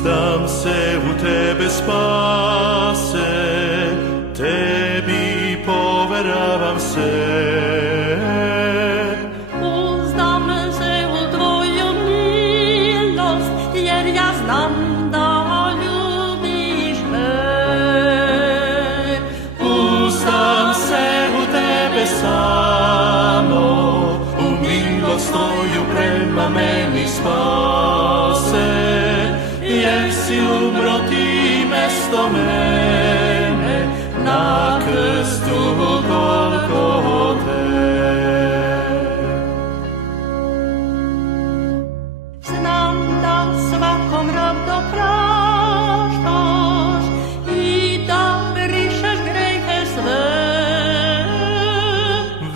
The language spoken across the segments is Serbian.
Uzdam se u tebe, spase, tebi poveravam se. Uzdam se u tvoju milost, jer ja znam da ljubiš me. Uzdam se u tebe samo, u milost tvoju prema meni, spase, jer si umro ti mesto mene na krstu Golgote. Znam da svakom rado praštaš i da brišeš grehe sve.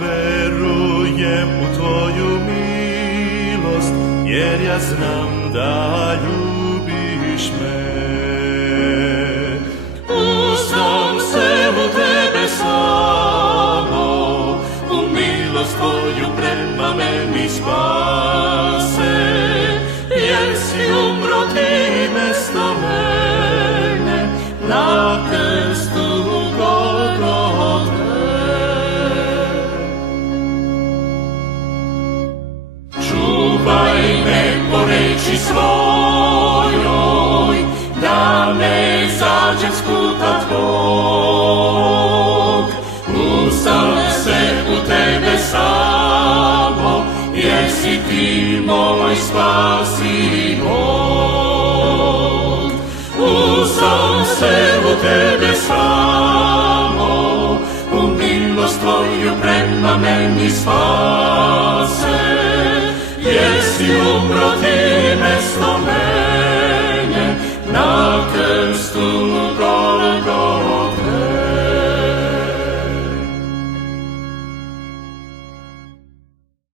Verujem u tvoju milost, jer ja znam da ljubiš me. Uzdam se u tebe samo, u milost tvoju prema meni, spase, jer si umro ti mesto mene na krstu Golgote. Čuvaj me po reči svojoj, da ne zađem s puta tvog. Uzdam se u tebe samo, jer si ti moj spas i Bog. Uzdam se u tebe samo, u milost tvoju prema meni, spase, jer si umro ti